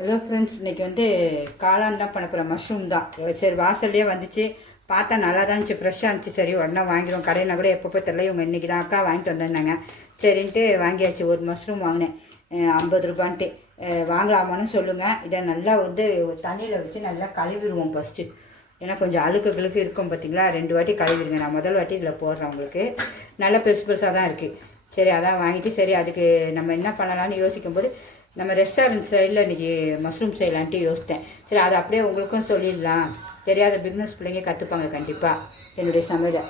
Hello friends, இன்றைக்கி காளான் தான் பண்ண போகிறேன். மஷ்ரூம் தான். சரி, வாசல்லையே வந்துச்சு, பார்த்தா நல்லா தான் இருந்துச்சு, ஃப்ரெஷ்ஷாக இருந்துச்சு. சரி, உடனே வாங்கிடுவோம். கடையில் கூட எப்போ போய் தெரியல, இவங்க இன்றைக்கி தான் அக்கா வாங்கிட்டு வந்திருந்தாங்க. சரின்ட்டு வாங்கியாச்சு. ஒரு மஷ்ரூம் வாங்கினேன் 50 ரூபான்ட்டு. வாங்கலாமான்னு சொல்லுங்கள். இதை நல்லா தண்ணியில் வச்சு நல்லா கழுவிடுவோம் ஃபஸ்ட்டு. ஏன்னா கொஞ்சம் அழுக்கு கிழுக்கு இருக்கும் பார்த்தீங்களா. 2 வாட்டி கழுவிடுங்க. நான் முதல் வாட்டி இதில் போடுறேன். உங்களுக்கு நல்லா பெருசு பெருசாக தான் இருக்குது. சரி, அதான் வாங்கிட்டு சரி அதுக்கு நம்ம என்ன பண்ணலான்னு யோசிக்கும்போது நம்ம ரெஸ்டாரண்ட் சைடில் இன்றைக்கி மஷ்ரூம் செய்யலான்ட்டு யோசித்தேன். சரி, அதை அப்படியே உங்களுக்கும் சொல்லிடலாம். தெரியாத பிக்னஸ் பிள்ளைங்க கற்றுப்பாங்க கண்டிப்பாக என்னுடைய சமையலை.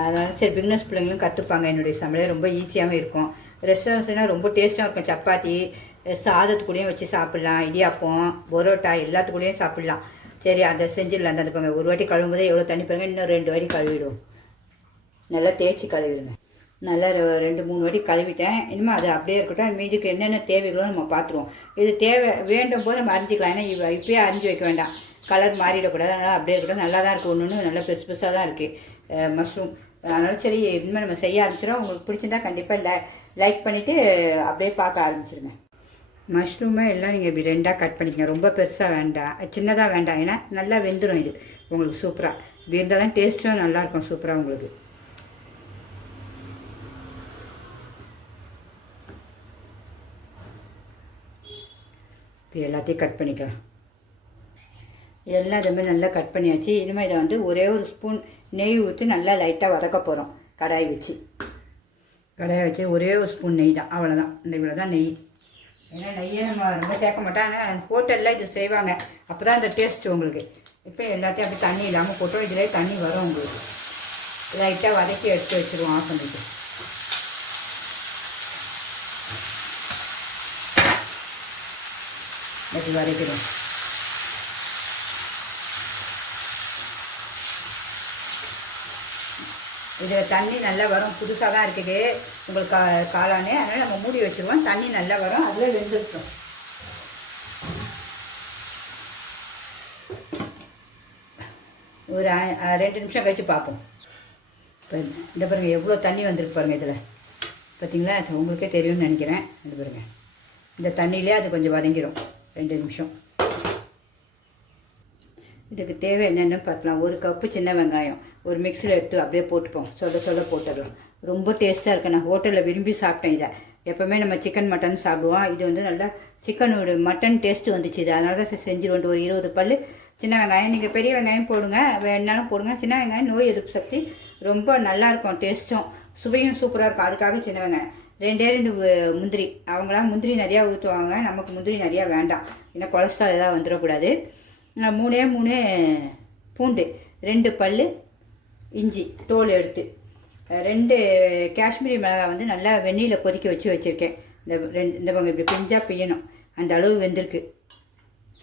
அதனால் சரி, பிக்னஸ் பிள்ளைங்களும் கற்றுப்பாங்க. என்னுடைய சமையலை ரொம்ப ஈஸியாகவும் இருக்கும். ரெஸ்டாரண்ட்ஸ்னால் ரொம்ப டேஸ்ட்டாகவும் இருக்கும். சப்பாத்தி சாதத்துக்கூடையும் வச்சு சாப்பிட்லாம், இடியாப்பம் பரோட்டா எல்லாத்துக்கூடையும் சாப்பிட்லாம். சரி, அதை செஞ்சிடலாம். அந்த பாருங்க, ஒரு வாட்டி கழுவும்போதே எவ்வளோ தண்ணி பாருங்க. இன்னும் 2 வாட்டி கழுவிடுவோம். நல்லா தேய்ச்சி கழுவிடுங்க. நல்லா 2-3 வாட்டி கழுவிட்டேன். இனிமேல் அது அப்படியே இருக்கட்டும். மீதுக்கு என்னென்ன தேவைகளோ நம்ம பார்த்துருவோம். இது தேவை வேண்டும் போது நம்ம அரிஞ்சிக்கலாம். ஏன்னா இப்போயே அரிஞ்சு வைக்க வேண்டாம், கலர் மாறிடக்கூடாது. அதனால் அப்படியே இருக்கட்டும். நல்லா தான் இருக்குது. ஒன்று நல்லா பெருசு பெருசாக தான் இருக்குது மஷ்ரூம். அதனால் சரி, இனிமேல் நம்ம செய்ய ஆரம்பிச்சிடும். உங்களுக்கு பிடிச்சிருந்தா கண்டிப்பாக லைக் பண்ணிவிட்டு அப்படியே பார்க்க ஆரம்பிச்சிருங்க. மஷ்ரூமை எல்லாம் நீங்கள் இப்படி 2ஆக கட் பண்ணிக்கங்க. ரொம்ப பெருசாக வேண்டாம், சின்னதாக வேண்டாம். ஏன்னா நல்லா வெந்துடும் இது உங்களுக்கு சூப்பராக. இப்படி இருந்தால் தான் டேஸ்ட்டும் நல்லாயிருக்கும் சூப்பராக உங்களுக்கு. இப்போ எல்லாத்தையும் கட் பண்ணிக்கலாம். எல்லாம் இதுமாதிரி நல்லா கட் பண்ணியாச்சு. இனிமேல் இதை ஒரே ஒரு ஸ்பூன் நெய் ஊற்றி நல்லா லைட்டாக வதக்க போகிறோம். கடாயை வச்சு ஒரே ஒரு ஸ்பூன் நெய் தான், அவ்வளோதான். இந்த இவ்வளோ தான் நெய். ஏன்னா நெய்யை நம்ம ரொம்ப சேர்க்க மாட்டோம். ஆனால் ஹோட்டலில் இது செய்வாங்க, அப்போ தான் இந்த டேஸ்ட்டு உங்களுக்கு. இப்போ எல்லாத்தையும் அப்படி தண்ணி இல்லாமல் போட்டோம். இதிலே தண்ணி வரும் உங்களுக்கு. லைட்டாக வதக்கி எடுத்து வச்சுருவோம் ஆஃப் பண்ணிட்டு. அப்படி வதக்கிடும். இதில் தண்ணி நல்லா வரும். புதுசாக தான் இருக்குது உங்களுக்கு காளானே. அதனால் நம்ம மூடி வச்சுருவோம். தண்ணி நல்லா வரும், அதில் வெந்துருக்கும். ஒரு 2 நிமிஷம் கழித்து பார்ப்போம். இப்போ இந்த பாருங்கள் எவ்வளோ தண்ணி வந்திருக்கு பாருங்கள். இதில் பார்த்தீங்களா, உங்களுக்கே தெரியும்னு நினைக்கிறேன். இது பாருங்கள், இந்த தண்ணியிலே அது கொஞ்சம் வதங்கிடும். 2 நிமிஷம். இதுக்கு தேவை என்னென்னு பார்க்கலாம். 1 கப்பு சின்ன வெங்காயம் ஒரு மிக்ஸியில் எடுத்து அப்படியே போட்டுப்போம். சொல்ல போட்டுடலாம். ரொம்ப டேஸ்ட்டாக இருக்குது. நான் ஹோட்டலில் விரும்பி சாப்பிட்டேன் இதை. எப்போவுமே நம்ம சிக்கன் மட்டன் சாப்பிடுவோம். இது நல்லா சிக்கனோட மட்டன் டேஸ்ட்டு வந்துச்சு. இது அதனால தான் செஞ்சுருவோம். ஒரு 20 பல் சின்ன வெங்காயம். நீங்கள் பெரிய வெங்காயம் போடுங்க, வேணாலும் போடுங்க. சின்ன வெங்காயம் நோய் எதிர்ப்பு சக்தி ரொம்ப நல்லாயிருக்கும். டேஸ்ட்டும் சுவையும் சூப்பராக இருக்கும். அதுக்காக சின்ன வெங்காயம். 2 முந்திரி. அவங்களாம் முந்திரி நிறையா ஊற்றுவாங்க, நமக்கு முந்திரி நிறையா வேண்டாம். ஏன்னா கொலஸ்ட்ரால் எதாவது வந்துடக்கூடாது. 3 பூண்டு, 2 பல் இஞ்சி தோல் எடுத்து, 2 காஷ்மீரி மிளகாய் நல்லா வெந்நீரில் கொதிக்க வச்சுருக்கேன். இந்த பங்கு இப்படி பிஞ்சாக பிய்யணும், அந்த அளவு வெந்திருக்கு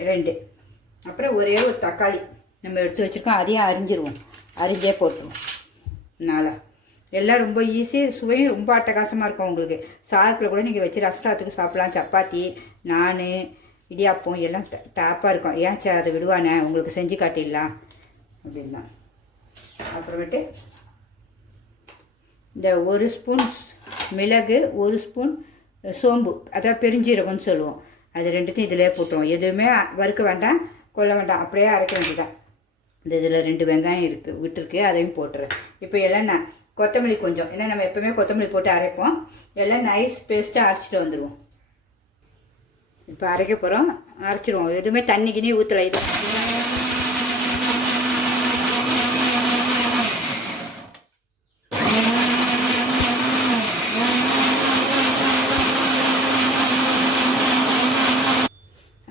2. அப்புறம் ஒரே ஒரு தக்காளி நம்ம எடுத்து வச்சுருக்கோம். அதையும் அரிஞ்சிருவோம். அரிஞ்சே போட்டுருவோம். 4. எல்லாம் ரொம்ப ஈஸி, சுவையும் ரொம்ப அட்டகாசமாக இருக்கும் உங்களுக்கு. சாதத்தில் கூட நீங்கள் வச்சு ரசத்துக்கு சாப்பிட்லாம். சப்பாத்தி, நான், இடியாப்பம் எல்லாம் டாப்பாக இருக்கும். ஏன் சார் அதை விடுவானே, உங்களுக்கு செஞ்சு காட்டிடலாம் அப்படின்னா. அப்புறமேட்டு இந்த 1 ஸ்பூன் மிளகு, 1 ஸ்பூன் சோம்பு, அதாவது பெருஞ்சீரகம்னு சொல்லுவோம். அது 2த்தையும் இதிலே போட்டுருவோம். எதுவுமே வறுக்க வேண்டாம், கொல்ல வேண்டாம், அப்படியே அரைக்க வேண்டியதான். இதில் 2 வெங்காயம் விட்டுருக்கு, அதையும் போட்டுறேன். இப்போ எல்லாம் நான் கொத்தமல்லி கொஞ்சம், ஏன்னா நம்ம எப்போவுமே கொத்தமல்லி போட்டு அரைப்போம். எல்லாம் நைஸ் பேஸ்ட்டாக அரைச்சிட்டு வந்துடுவோம். இப்போ அரைக்க போகிறோம், அரைச்சிடுவோம். எதுவுமே தண்ணி கிணி ஊற்றலை. இது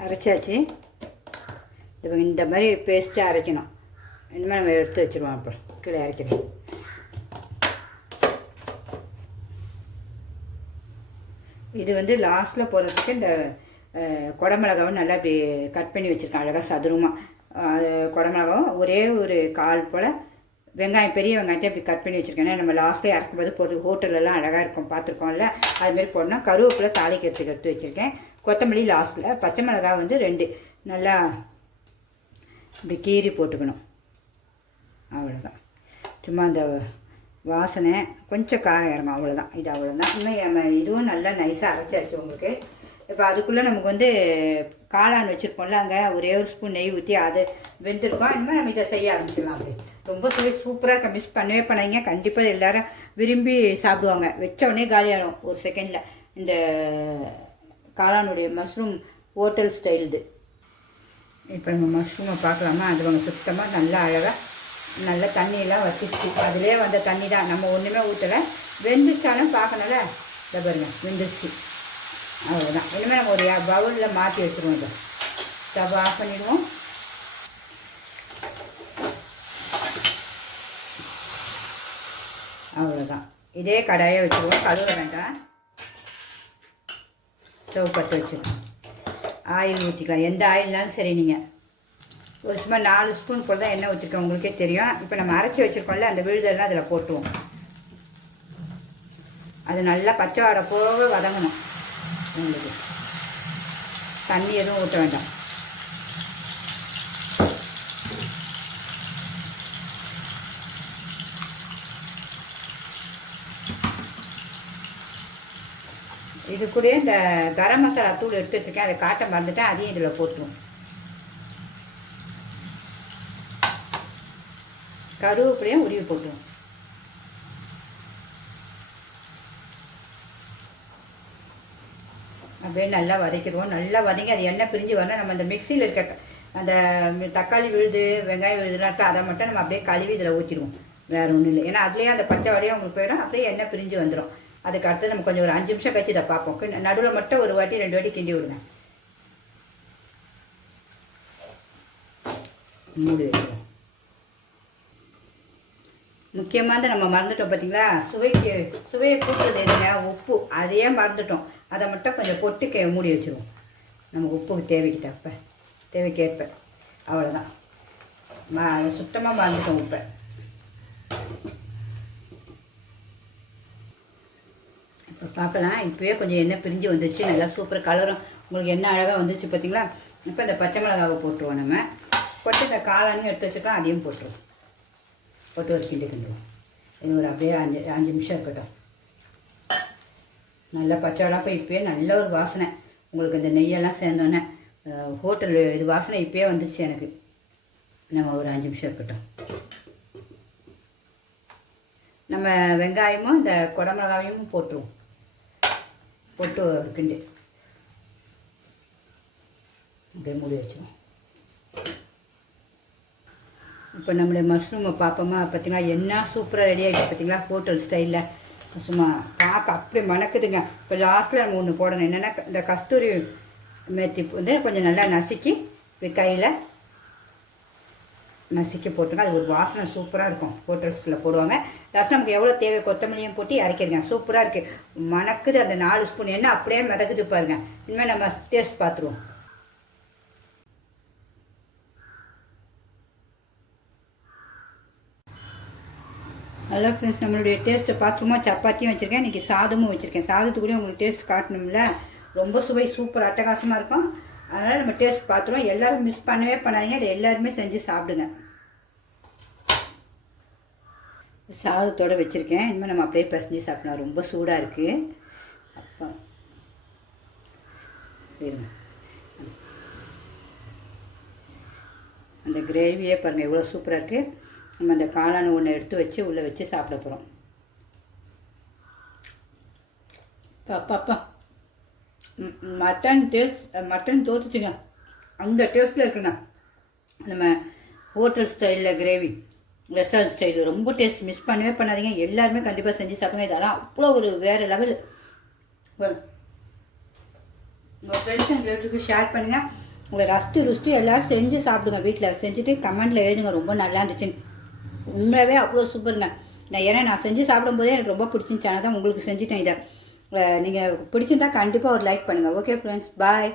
அரைச்சாச்சு. இந்த மாதிரி பேஸ்ட்டாக அரைக்கணும். இனிமேல் நம்ம எடுத்து வச்சுருவோம். அப்புறம் கீழே அரைக்கணும். இது லாஸ்ட்டில் போடுறதுக்கு இந்த குடமிளகாவை நல்லா இப்படி கட் பண்ணி வச்சுருக்கேன் அழகாக சதுரமாக. குடமிளகாவும் ஒரே ஒரு 1/4 போல் வெங்காயம், பெரிய வெங்காயத்தை இப்படி கட் பண்ணி வச்சுருக்கேன். ஏன்னா நம்ம லாஸ்ட்டில் இறக்கும்போது போட்டு ஹோட்டலெல்லாம் அழகாக இருக்கும், பார்த்துருக்கோம்ல. அதுமாரி போடணும். கருவேப்பிலை தாளிக்கிறதுக்கு எடுத்து வச்சுருக்கேன். கொத்தமல்லி லாஸ்ட்டில். பச்சை மிளகா 2 நல்லா இப்படி கீறி போட்டுக்கணும். அவ்வளோதான். சும்மா அந்த வாசனை கொஞ்சம் காரம் இறங்கும், அவ்வளோதான். இது அவ்வளோதான். இன்னும் இதுவும் நல்லா நைஸாக அரைச்சாச்சு உங்களுக்கு. இப்போ அதுக்குள்ளே நமக்கு வந்து காளான் வச்சுருப்போம்ல, அங்கே ஒரே ஒரு ஸ்பூன் நெய் ஊற்றி அது வெந்திருக்கோம். இனிமேல் நம்ம இதை செய்ய ஆரம்பிச்சிடலாம். அப்படி ரொம்ப சூப்பராக இருக்க, மிஸ் பண்ணவே பண்ணாங்க. கண்டிப்பாக எல்லோரும் விரும்பி சாப்பிடுவாங்க. வச்ச உடனே காலியாகும் ஒரு செகண்டில். இந்த காளானுடைய மஷ்ரூம் ஹோட்டல் ஸ்டைல் இது. இப்போ நம்ம மஷ்ரூமை பார்க்கலாமா? அது அவங்க சுத்தமாக நல்லா அழகாக நல்லா தண்ணியெல்லாம் வச்சிச்சு. அதிலே வந்த தண்ணி தான், நம்ம ஒன்றுமே ஊற்றலை. வெந்துச்சாலும் பார்க்கணும்ல, இதை பாருங்க வெந்துருச்சு. அவ்வளோதான். இனிமேல் நம்ம ஒரு பவுலில் மாற்றி வச்சுருவோம். இதை ஸ்டவ் ஆஃப் பண்ணிடுவோம். அவ்வளோதான். இதே கடாயை வச்சுருவோம், கழுவ வேண்டாம். ஸ்டவ் பற்ற வச்சுருவோம். ஆயில் ஊற்றிக்கலாம், எந்த ஆயில்னாலும் சரி. நீங்கள் ஒரு சும்மா 4 ஸ்பூன் போல் தான் எண்ணெய் ஊற்றிருக்கோம், உங்களுக்கே தெரியும். இப்போ நம்ம அரைச்சி வச்சுருக்கோம்ல, அந்த விழுதெல்லாம் அதில் போட்டுருவோம். அது நல்லா பச்சை வாடை போக வதங்கணும். உங்களுக்கு தண்ணி எதுவும் ஊற்ற வேண்டாம். இது கூட இந்த கரம் மசாலா தூள் எடுத்து வச்சுருக்கேன், அதை காட்ட மறந்துட்டேன். அதையும் இதில் போட்டுருவோம். கருவேப்பிலையும் உருவி போட்டுருவோம். அப்படியே நல்லா வதக்கிடுவோம். நல்லா வதங்கி அது எண்ணெய் பிரிஞ்சு வரணும். நம்ம அந்த மிக்சியில் இருக்க அந்த தக்காளி விழுது, வெங்காயம் விழுதுலாம் இருக்கா, அதை மட்டும் நம்ம அப்படியே கழுவி இதில் ஊற்றிடுவோம். வேறு ஒன்றும் இல்லை. ஏன்னா அதுலேயே அந்த பச்சை வடையாக உங்களுக்கு போயிடும். அப்படியே எண்ணெய் பிரிஞ்சு வந்துடும். அதுக்கு அடுத்து நம்ம கொஞ்சம் ஒரு 5 நிமிஷம் கழிச்சு இதை பார்ப்போம். நடுவில் மட்டும் ஒரு வாட்டி 2 வாட்டி கிண்டி விடுங்க. மூடி வைக்கிறோம். முக்கியமாக நம்ம மறந்துட்டோம் பார்த்தீங்களா, சுவையை கூட்டுறது எதுங்க? உப்பு. அதையே மறந்துட்டோம். அதை மட்டும் கொஞ்சம் போட்டு மூடி வச்சுருவோம். நமக்கு உப்பு தேவைக்கேற்ப. அவ்வளோதான். சுத்தமாக மறந்துட்டோம் உப்பை. இப்போ பார்க்கலாம். இப்போயே கொஞ்சம் எண்ணெய் பிரிஞ்சு வந்துச்சு. நல்லா சூப்பர் கலரும் உங்களுக்கு என்ன அழகாக வந்துச்சு பார்த்தீங்களா. இப்போ இந்த பச்சை மிளகாவை போட்டுருவோம். நம்ம போட்டு இந்த காளானையும் எடுத்து வச்சுக்கலாம், அதையும் போட்டுருவோம். போட்டு ஒரு கிண்டி கிண்டுவோம். இது ஒரு அப்படியே 5 நிமிஷம் இருக்கட்டும். நல்லா பச்சைவடை. இப்போ இப்போயே நல்ல ஒரு வாசனை உங்களுக்கு. இந்த நெய்யெல்லாம் சேர்ந்தோன்னே ஹோட்டல் இது வாசனை இப்போயே வந்துச்சு எனக்கு. நம்ம ஒரு 5 நிமிஷம் இருக்கட்டும். நம்ம வெங்காயமும் இந்த குடமிளகாவையும் போட்டுருவோம். போட்டு ஒரு கிண்டு அப்படியே மூடி வச்சுருவோம். இப்போ நம்மளுடைய மஷ்ரூமை பார்ப்போமா? பார்த்தீங்களா என்ன சூப்பராக ரெடி ஆகிடுச்சு பார்த்தீங்களா, ஹோட்டல் ஸ்டைலில். சும்மா பார்க்க அப்படி மணக்குதுங்க. இப்போ லாஸ்ட்டில் நம்ம ஒன்று போடணும். என்னென்னா இந்த கஸ்தூரி மேத்தி வந்து கொஞ்சம் நல்லா நசுக்கி கையில் நசுக்கி போட்டுங்க. அது ஒரு வாசனை சூப்பராக இருக்கும். ஹோட்டல்ஸில் போடுவாங்க. லாஸ்ட் நமக்கு எவ்வளோ தேவை கொத்தமல்லியும் போட்டு இறக்கிடுங்க. சூப்பராக இருக்குது, மணக்குது. அந்த 4 ஸ்பூன் எண்ணெய் அப்படியே மிதக்குது பாருங்கள். இனிமேல் நம்ம டேஸ்ட் பார்த்துருவோம். ஹலோ ஃப்ரெண்ட்ஸ், நம்மளுடைய டேஸ்ட்டை பார்த்துருமா? சப்பாத்தியும் வச்சுருக்கேன், இன்றைக்கி சாதமும் வச்சுருக்கேன். சாதத்துக்குள்ளேயும் உங்களுக்கு டேஸ்ட் காட்டணும்ல. ரொம்ப சுவை சூப்பர் அட்டகாசமாக இருக்கும். அதனால் நம்ம டேஸ்ட் பார்த்துருவோம். எல்லோரும் மிஸ் பண்ணவே பண்ணாதீங்க. அதை எல்லாருமே செஞ்சு சாப்பிடுங்க. சாதத்தோடு வச்சுருக்கேன். இனிமேல் நம்ம அப்படியே பசஞ்சு சாப்பிடலாம். ரொம்ப சூடாக இருக்குது. அப்போ இருங்க, அந்த கிரேவியே பாருங்கள் எவ்வளோ சூப்பராக இருக்குது. நம்ம அந்த காளான் ஒன்று எடுத்து வச்சு உள்ளே வச்சு சாப்பிட போகிறோம். பாப்பா மட்டன் தோத்துச்சுங்க. அந்த டேஸ்ட்டில் இருக்குங்க. நம்ம ஹோட்டல் ஸ்டைலில் கிரேவி, ரெஸ்டாரண்ட் ஸ்டைலு ரொம்ப டேஸ்ட். மிஸ் பண்ணவே பண்ணாதீங்க. எல்லாருமே கண்டிப்பாக செஞ்சு சாப்பிடுங்க. இதெல்லாம் அவ்வளோ ஒரு வேறு லெவல். உங்கள் ஃப்ரெண்ட்ஸ் அண்ட் ரிலேட்டிவ்க்கு ஷேர் பண்ணுங்கள். உங்களை ருஸ்ட்டு எல்லோரும் செஞ்சு சாப்பிடுங்க. வீட்டில் செஞ்சுட்டு கமெண்டில் எழுதுங்க ரொம்ப நல்லா இருந்துச்சுன்னு. உண்மையாகவே அவ்வளோ சூப்பருங்க. நான் செஞ்சு சாப்பிடும்போதே எனக்கு ரொம்ப பிடிச்சிருந்துச்சு. ஆனால் தான் உங்களுக்கு செஞ்சுட்டேன். இதை நீங்கள் பிடிச்சிருந்தா கண்டிப்பாக ஒரு லைக் பண்ணுங்கள். ஓகே ஃப்ரெண்ட்ஸ், பாய்.